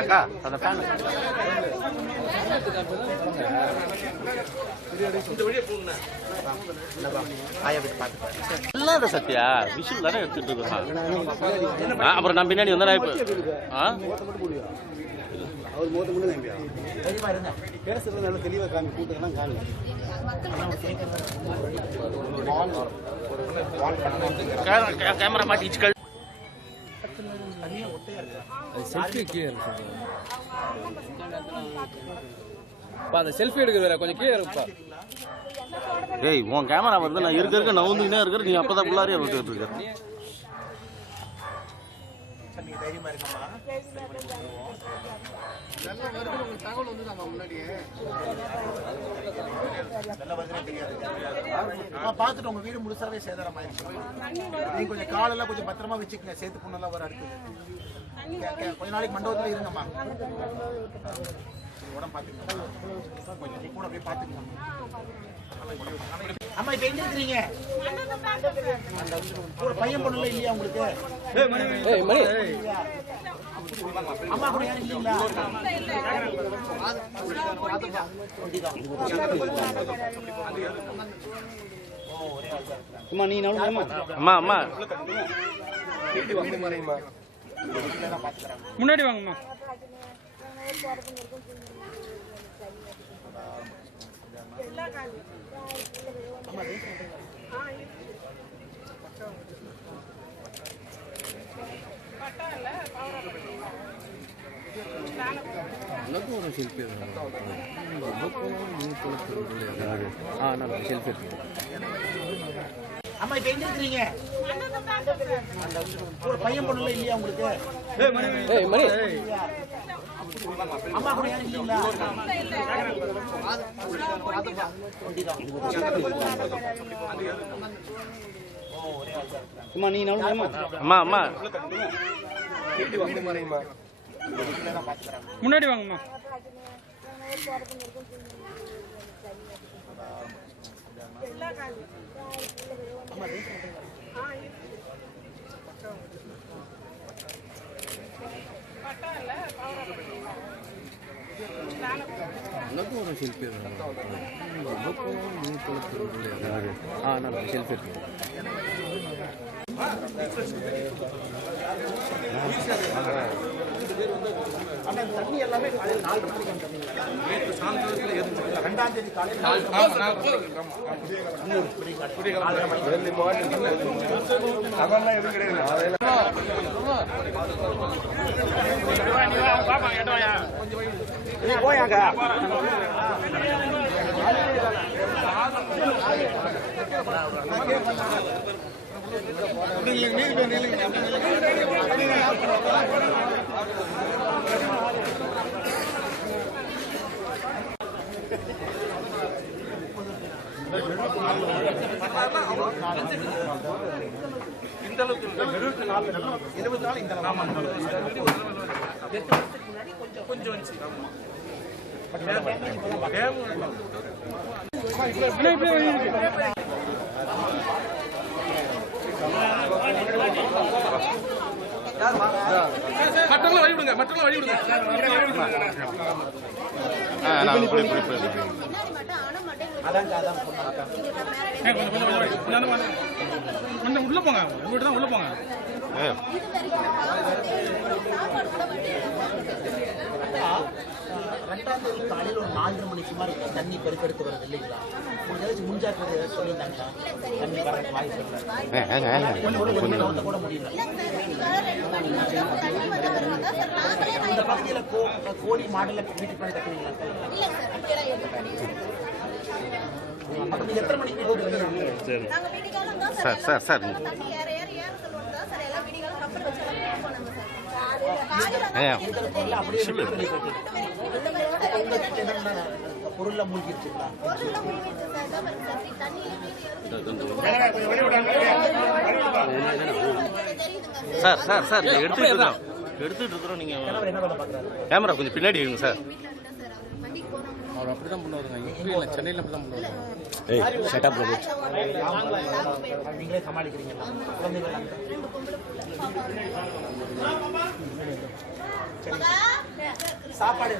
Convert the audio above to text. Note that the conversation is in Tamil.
அக்கா அந்த ஃபேன் இல்லாத சத்யா விஷயம் தானே எடுத்துட்டு இருக்கோம். அப்புறம் நான் பின்னாடி வந்தா அவர் மோத முன்னே நம்பியா பேசுறது நல்ல தெளிவாக காமி கூட்டெல்லாம் காமி கேமரா மாட்டிச்சு. செல்ஃபி கீழே அந்த செல்ஃபி எடுக்கிற கொஞ்சம் கீழே இருப்பா. ஏய் உன் கேமரா வருது, நான் இருக்க நவுந்துக்கினே இருக்கிற, நீ அப்பதான் பிள்ளாரியா விட்டுட்டு இருக்க. பார்த்துட்டு உங்க வீடு முழுசாவே சேதாரம் ஆயிடுச்சு. நீங்க கொஞ்சம் காலெல்லாம் கொஞ்சம் பத்திரமா வச்சுக்கங்க. சேர்த்து பொண்ணெல்லாம் வர அடுத்து கொஞ்ச நாளைக்கு மண்டபத்துல இருங்கம்மா. உடம்பு பாத்துக்கோங்க, கொஞ்சம் கூட போய் பாத்துக்கோங்க. அம்மா இப்ப எங்க இருக்கிறீங்க? ஒரு பையன் பொண்ணுல இல்லையா உங்களுக்கு? அம்மா கூட யாரும் இல்லைங்களா? அம்மா நீ அம்மா அம்மா முன்னாடி வாங்கம்மா. செல்ஃபி அம்மா இப்ப எங்க இருக்கிறீங்க? ஒரு பையன் பொண்ணுல இல்லையா உங்களுக்கு? அம்மா கூட யாரும் இல்லைங்களா? அம்மா நீ அம்மா அம்மா முன்னாடி வாங்கம்மா. செல்ஃபி செல்ஃபி தண்ணி எல்லாமே காலையில் 4 மணிக்கு ரெண்டாம் தேதி காலையில் 4 போயாங்க. இந்த அளவுக்கு 24 இந்த கொஞ்சம் மற்றவங்களும் வழி விடுங்க, மற்றவங்களும் வழி விடுங்க. உள்ள போங்க, உள்ள போங்க. ரெண்டாம் தேதி காலையில் ஒரு 4 மணி சுமார் தண்ணி பெருக்கெடுத்து வருது இல்லைங்களா? ஏதாச்சும் முன்ஜாக்கிரதை சொல்லியிருந்தாங்களா? தண்ணி வரக்கு வாய்ப்பு கூட முடியல. இந்த பகுதியில் கோழி மாடல வீட்டுக்கு பண்ணி கட்டுவீங்களா? அப்போ எத்தனை மணிக்கு போகுது? சார் சார் சார் பொருள்ல மூழ்கி சார் சார் சார் எடுத்துட்டு இருக்கிறோம். நீங்க கேமரா கொஞ்சம் பின்னாடி இருங்க சார். அவர் அப்படி தான் பண்ணுவாருங்க. இப்படி இல்லை, சென்னையில் அப்படி தான் பண்ணுவாரு. நீங்களே சமாளிக்கிறீங்க குழந்தைகள் சாப்பாடு